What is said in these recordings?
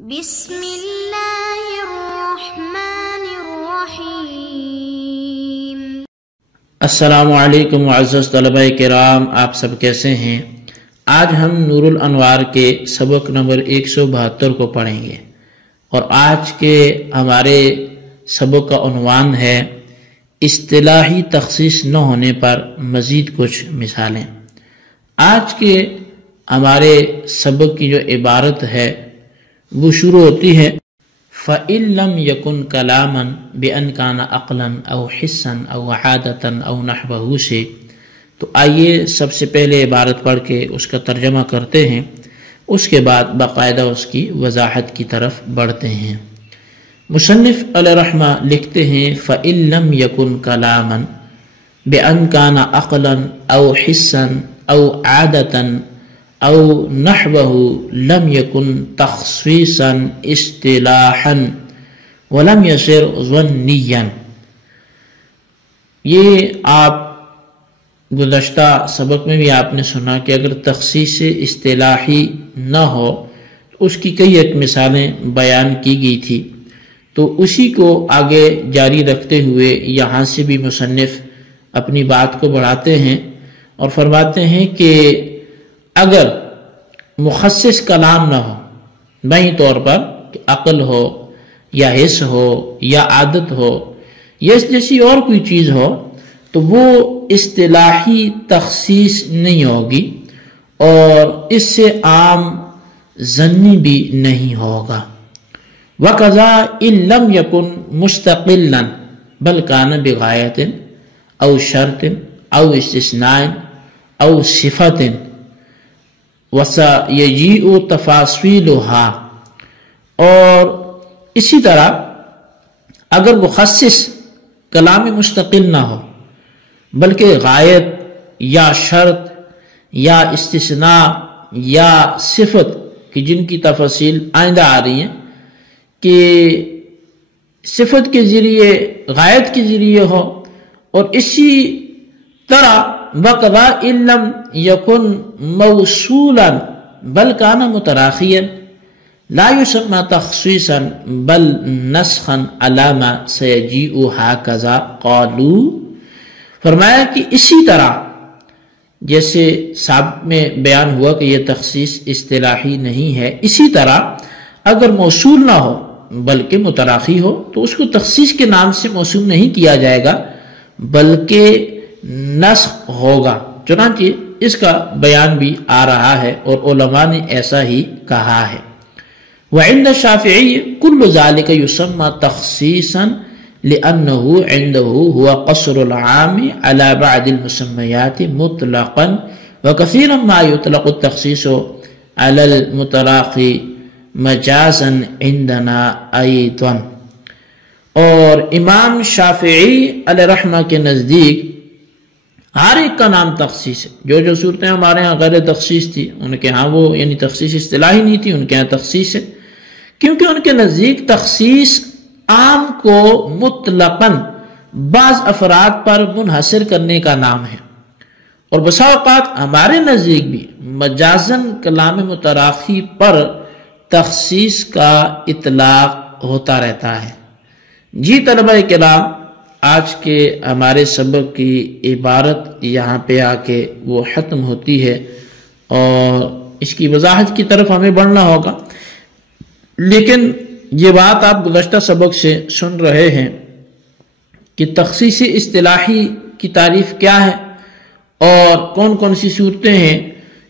بسم اللہ الرحمن الرحیم۔ السلام علیکم معزز طلبہ کرام، آپ سب کیسے ہیں؟ آج ہم نور الانوار کے سبق نمبر 172 کو پڑھیں گے، اور آج کے ہمارے سبق کا عنوان ہے اصطلاحی تخصیص نہ ہونے پر مزید کچھ مثالیں۔ آج کے ہمارے سبق کی جو عبارت ہے وہ شروع ہوتی ہے فَإِن لَمْ يَكُنْ كَلَامًا بِأَنْ كَانَ عَقْلًا أَوْ حِسًّا أَوْ عَادَةً أَوْ نَحْوَهُ سے۔ تو آئیے سب سے پہلے عبارت پڑھ کے اس کا ترجمہ کرتے ہیں، اس کے بعد باقاعدہ اس کی وضاحت کی طرف بڑھتے ہیں۔ مصنف علیہ رحمہ لکھتے ہیں فَإِن لَمْ يَكُنْ كَلَامًا بِأَنْ كَانَ عَقْلًا أَوْ حِسًّا أَوْ عَادَةً او نحوه لم يكن تخصیصا اصطلاحا ولم يصر ظنیا۔ یہ آپ گزشتہ سبق میں بھی آپ نے سنا کہ اگر تخصیص اصطلاحی نہ ہو تو اس کی کئی ایک مثالیں بیان کی گئی تھی، تو اسی کو آگے جاری رکھتے ہوئے یہاں سے بھی مصنف اپنی بات کو بڑھاتے ہیں اور فرماتے ہیں کہ اگر مخصص کلام نہ ہو، بہی طور پر کہ عقل ہو یا حس ہو یا عادت ہو یا اس جیسی اور کوئی چیز ہو، تو وہ اصطلاحی تخصیص نہیں ہوگی اور اس سے عام ظنی بھی نہیں ہوگا۔ وَقَذَا إِن لَمْ يَكُنْ مُسْتَقِلًا بَلْ كَانَ بِغَایَةٍ أَوْ شَرْطٍ أَوْ اسْتِثْنَاءٍ أَوْ صِفَةٍ وَسَيَجِیءُ تَفَاصِیلُهَا۔ اور اسی طرح اگر مخصص کلام مستقل نہ ہو بلکہ غایت یا شرط یا استثناء یا صفت کی جن کی تفاصیل آئندہ آ رہی ہیں کہ صفت کے ذریعے غایت کے ذریعے ہو، اور اسی طرح وَقَذَا إِن لَمْ يَكُنْ مَوْصُولًا بَلْ كَانَ مُتَرَاخِيًا لَا يُسَمَّى تَخْصِيصًا بَلْ نَسْخًا عَلَى مَا سَيَجِيءُ هَكَذَا قَالُوا۔ فرمایا کہ اسی طرح جیسے سابق میں بیان ہوا کہ یہ تخصیص اصطلاحی نہیں ہے، اسی طرح اگر موصول نہ ہو بلکہ متراخی ہو تو اس کو تخصیص کے نام سے موصول نہیں کیا جائے گا بلکہ نسخ ہوگا۔ چنانچہ اس کا بیان بھی آ رہا ہے اور علماء نے ایسا ہی کہا ہے۔ وعند الشافعی کل ذلك یسمى تخصیصا لأنه عنده هو قصر العام على بعض المسميات مطلقا وكثيرا ما يطلق التخصيص على المتراخي مجازا عندنا ايضا۔ اور امام شافعی علیہ رحمہ کے نزدیک ہر ایک کا نام تخصیص ہے۔ جو صورتیں ہمارے ہاں غیر تخصیص تھی ان کے ہاں وہ یعنی تخصیص اصطلاحی نہیں تھی، ان کے ہاں تخصیص ہے، کیونکہ ان کے نزدیک تخصیص عام کو مطلقاً بعض افراد پر منحصر کرنے کا نام ہے، اور بسا اوقات ہمارے نزدیک بھی مجازاً کلام متراخی پر تخصیص کا اطلاق ہوتا رہتا ہے۔ جی طلبہ کرام، آج کے ہمارے سبق کی عبارت یہاں پہ آ کے وہ ختم ہوتی ہے اور اس کی وضاحت کی طرف ہمیں بڑھنا ہوگا، لیکن یہ بات آپ گزشتہ سبق سے سن رہے ہیں کہ تخصیص اصطلاحی کی تعریف کیا ہے اور کون کون سی صورتیں ہیں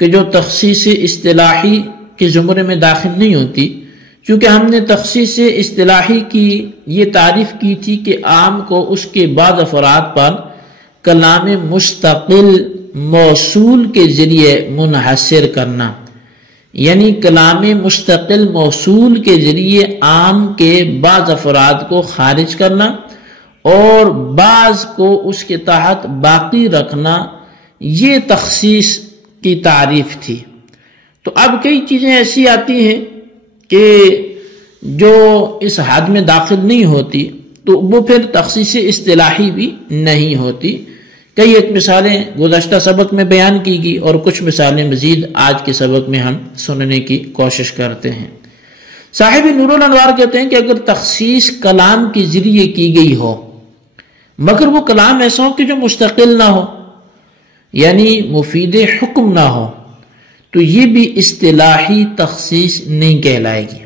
کہ جو تخصیص اصطلاحی کے زمرے میں داخل نہیں ہوتی، چونکہ ہم نے تخصیص اصطلاحی کی یہ تعریف کی تھی کہ عام کو اس کے بعد افراد پر کلام مستقل موصول کے ذریعے منحصر کرنا، یعنی کلام مستقل موصول کے ذریعے عام کے بعض افراد کو خارج کرنا اور بعض کو اس کے تحت باقی رکھنا، یہ تخصیص کی تعریف تھی۔ تو اب کئی چیزیں ایسی آتی ہیں کہ جو اس حد میں داخل نہیں ہوتی تو وہ پھر تخصیص اصطلاحی بھی نہیں ہوتی۔ کئی ایک مثالیں گزشتہ سبق میں بیان کی گئی اور کچھ مثالیں مزید آج کے سبق میں ہم سننے کی کوشش کرتے ہیں۔ صاحب نور الانوار کہتے ہیں کہ اگر تخصیص کلام کے ذریعے کی گئی ہو مگر وہ کلام ایسا ہو کہ جو مستقل نہ ہو، یعنی مفید حکم نہ ہو، تو یہ بھی اصطلاحی تخصیص نہیں کہلائے گی۔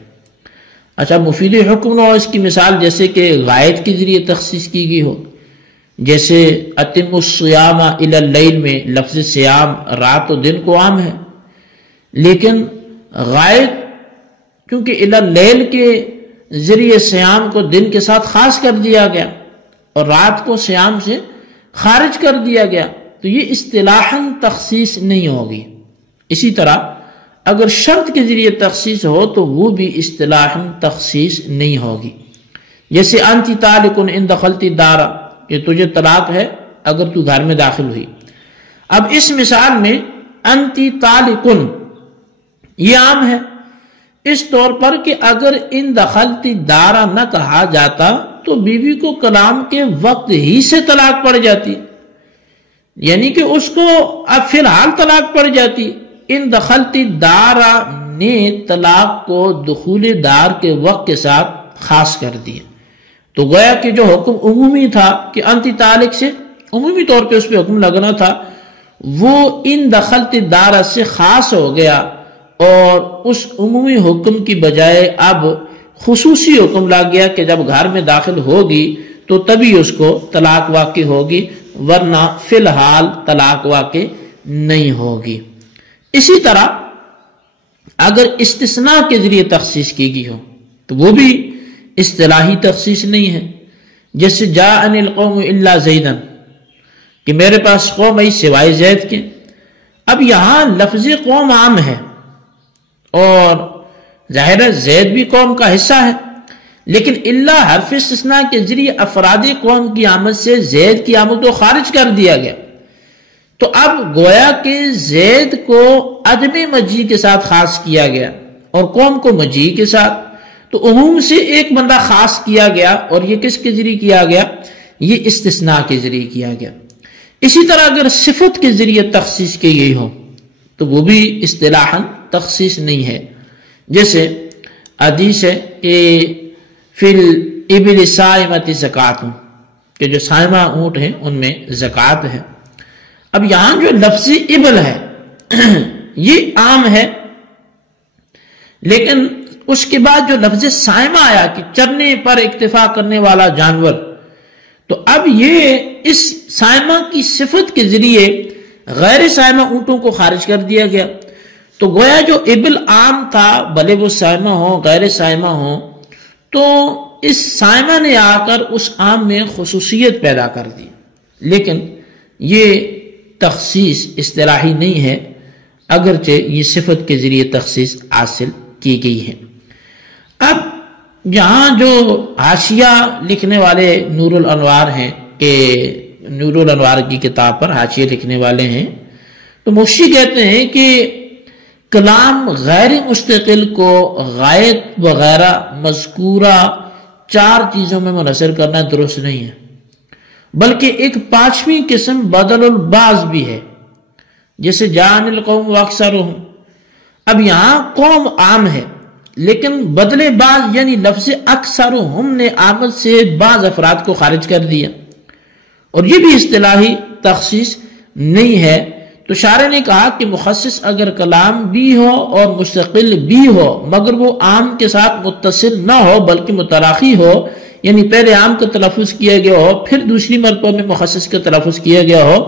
اچھا، مفید حکم نہ ہو، اس کی مثال جیسے کہ غائط کے ذریعے تخصیص کی گئی ہو، جیسے اتم الصیام الی اللیل میں لفظ صیام رات و دن کو عام ہے، لیکن غائط کیونکہ الی اللیل کے ذریعے صیام کو دن کے ساتھ خاص کر دیا گیا اور رات کو صیام سے خارج کر دیا گیا، تو یہ اصطلاحاً تخصیص نہیں ہوگی۔ اسی طرح اگر شرط کے ذریعے تخصیص ہو تو وہ بھی اصطلاحاً تخصیص نہیں ہوگی، جیسے انتی طالق ان دخلتی دارا، کہ تجھے طلاق ہے اگر تو گھر میں داخل ہوئی۔ اب اس مثال میں انتی طالق یہ عام ہے اس طور پر کہ اگر ان دخلتی دارا نہ کہا جاتا تو بیوی کو کلام کے وقت ہی سے طلاق پڑ جاتی، یعنی کہ اس کو اب فی الحال طلاق پڑ جاتی۔ ان دخلتی دارا نے طلاق کو دخول دار کے وقت کے ساتھ خاص کر دیا، تو گویا کہ جو حکم عمومی تھا کہ انتی طالق سے عمومی طور پہ اس پہ حکم لگنا تھا، وہ ان دخلتی دارا سے خاص ہو گیا اور اس عمومی حکم کی بجائے اب خصوصی حکم لگ گیا کہ جب گھر میں داخل ہوگی تو تبھی اس کو طلاق واقع ہوگی، ورنہ فی الحال طلاق واقع نہیں ہوگی۔ اسی طرح اگر استثناء کے ذریعے تخصیص کی گئی ہو تو وہ بھی اصطلاحی تخصیص نہیں ہے، جیسے جاءنی القوم الا زیدن، کہ میرے پاس قوم آئی سوائے زید کے۔ اب یہاں لفظ قوم عام ہے اور ظاہر ہے زید بھی قوم کا حصہ ہے، لیکن الا حرف استثناء کے ذریعے افراد قوم کی آمد سے زید کی آمد کو خارج کر دیا گیا، تو اب گویا کہ زید کو عدم مجیء کے ساتھ خاص کیا گیا اور قوم کو مجیء کے ساتھ، تو عموم سے ایک بندہ خاص کیا گیا، اور یہ کس کے ذریعے کیا گیا؟ یہ استثناء کے ذریعے کیا گیا۔ اسی طرح اگر صفت کے ذریعے تخصیص کی گئی ہو تو وہ بھی اصطلاحاً تخصیص نہیں ہے، جیسے حدیث ہے کہ فی الابل صائمۃ زکوٰۃ، کہ جو صائمہ اونٹ ہیں ان میں زکوٰۃ ہے۔ اب یہاں جو لفظ ابل ہے یہ عام ہے، لیکن اس کے بعد جو لفظ صائمہ آیا کہ چرنے پر اکتفا کرنے والا جانور، تو اب یہ اس صائمہ کی صفت کے ذریعے غیر صائمہ اونٹوں کو خارج کر دیا گیا، تو گویا جو ابل عام تھا بھلے وہ صائمہ ہو غیر صائمہ ہو، تو اس صائمہ نے آ کر اس عام میں خصوصیت پیدا کر دی، لیکن یہ تخصیص اصطلاحی نہیں ہے، اگرچہ یہ صفت کے ذریعے تخصیص حاصل کی گئی ہے۔ اب یہاں جو حاشیہ لکھنے والے نور الانوار ہیں، کہ نور الانوار کی کتاب پر حاشیہ لکھنے والے ہیں، تو مفتی کہتے ہیں کہ کلام غیر مستقل کو غائط وغیرہ مذکورہ 4 چیزوں میں منحصر کرنا درست نہیں ہے، بلکہ ایک 5ویں قسم بدل البعض بھی ہے، جیسے جاءنی القوم واکثرہم۔ اب یہاں قوم عام ہے، لیکن بدل بعض یعنی لفظ اکثرہم نے آمد سے بعض افراد کو خارج کر دیا، اور یہ بھی اصطلاحی تخصیص نہیں ہے۔ تو شارح نے کہا کہ مخصص اگر کلام بھی ہو اور مستقل بھی ہو مگر وہ عام کے ساتھ متصل نہ ہو بلکہ متراخی ہو، یعنی پہلے عام کا تلفظ کیا گیا ہو پھر دوسری مرتبہ میں مخصص کا تلفظ کیا گیا ہو،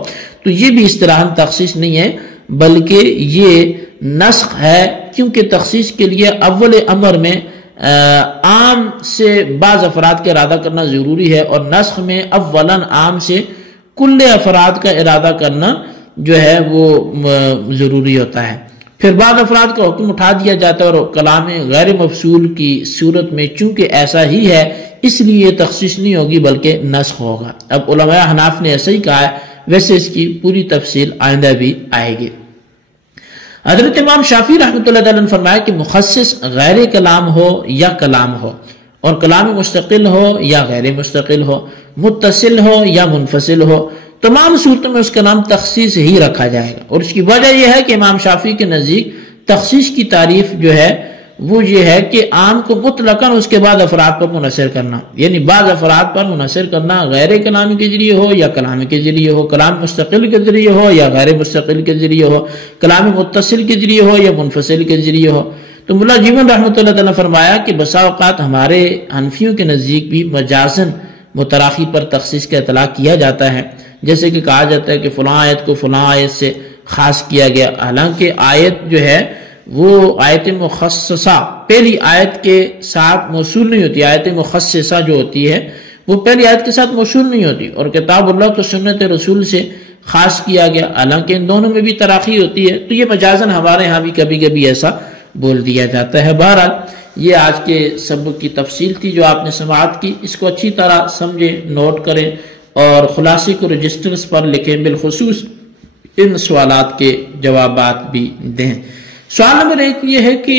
تو یہ بھی اصطلاحاً تخصیص نہیں ہے بلکہ یہ نسخ ہے، کیونکہ تخصیص کے لیے اول امر میں عام سے بعض افراد کا ارادہ کرنا ضروری ہے، اور نسخ میں اولاً عام سے کل افراد کا ارادہ کرنا جو ہے وہ ضروری ہوتا ہے۔ پھر بعض افراد کا حکم اٹھا دیا جاتا ہے، اور کلام غیر مفصول کی صورت میں چونکہ ایسا ہی ہے اس لیے یہ تخصیص نہیں ہوگی بلکہ نسخ ہوگا۔ اب علماء حناف نے ایسا ہی کہا ہے، ویسے اس کی پوری تفصیل آئندہ بھی آئے گی۔ حضرت امام شافعی رحمۃ اللہ علیہ نے فرمایا کہ مخصص غیر کلام ہو یا کلام ہو، اور کلام مستقل ہو یا غیر مستقل ہو، متصل ہو یا منفصل ہو، تمام صورتوں میں اس کا نام تخصیص ہی رکھا جائے گا۔ اور اس کی وجہ یہ ہے کہ امام شافعی کے نزدیک تخصیص کی تعریف جو ہے وہ یہ ہے کہ عام کو مطلقاً اس کے بعد افراد پر منحصر کرنا، یعنی بعض افراد پر منحصر کرنا غیر کلامی کے ذریعے ہو یا کلام کے ذریعے ہو، کلام مستقل کے ذریعے ہو یا غیر مستقل کے ذریعے ہو، کلام متصل کے ذریعے ہو یا منفصل کے ذریعے ہو۔ تو ملا جیون رحمۃ اللہ تعالیٰ نے فرمایا کہ بسا اوقات ہمارے حنفیوں کے نزدیک بھی مجازن متراخی پر تخصیص کا اطلاق کیا جاتا ہے، جیسے کہ کہا جاتا ہے کہ فلاں آیت کو فلاں آیت سے خاص کیا گیا، حالانکہ آیت جو ہے وہ آیت مخصصہ پہلی آیت کے ساتھ موصول نہیں ہوتی، آیت مخصصہ جو ہوتی ہے وہ پہلی آیت کے ساتھ موصول نہیں ہوتی، اور کتاب اللہ کو سنت رسول سے خاص کیا گیا، حالانکہ ان دونوں میں بھی تراخی ہوتی ہے۔ تو یہ مجازن ہمارے ہاں بھی کبھی کبھی ایسا بول دیا جاتا ہے۔ بہرحال یہ آج کے سبق کی تفصیل تھی جو آپ نے سماعت کی، اس کو اچھی طرح سمجھیں، نوٹ کریں اور خلاصے کو رجسٹرز پر لکھیں، بالخصوص ان سوالات کے جوابات بھی دیں۔ سوال نمبر 1 یہ ہے کہ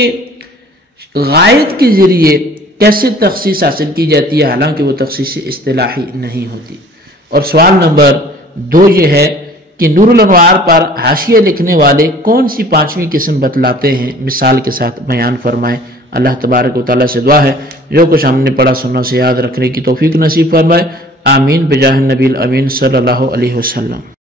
غائط کے ذریعے کیسے تخصیص حاصل کی جاتی ہے حالانکہ وہ تخصیص اصطلاحی نہیں ہوتی، اور سوال نمبر 2 یہ ہے کہ نور الانوار پر حاشیہ لکھنے والے کون سی 5ویں قسم بتلاتے ہیں، مثال کے ساتھ بیان فرمائیں۔ اللہ تبارک و تعالیٰ سے دعا ہے جو کچھ ہم نے پڑھا سننا سے یاد رکھنے کی توفیق نصیب فرمائے، آمین بجاہ النبی الامین صلی اللہ علیہ وسلم۔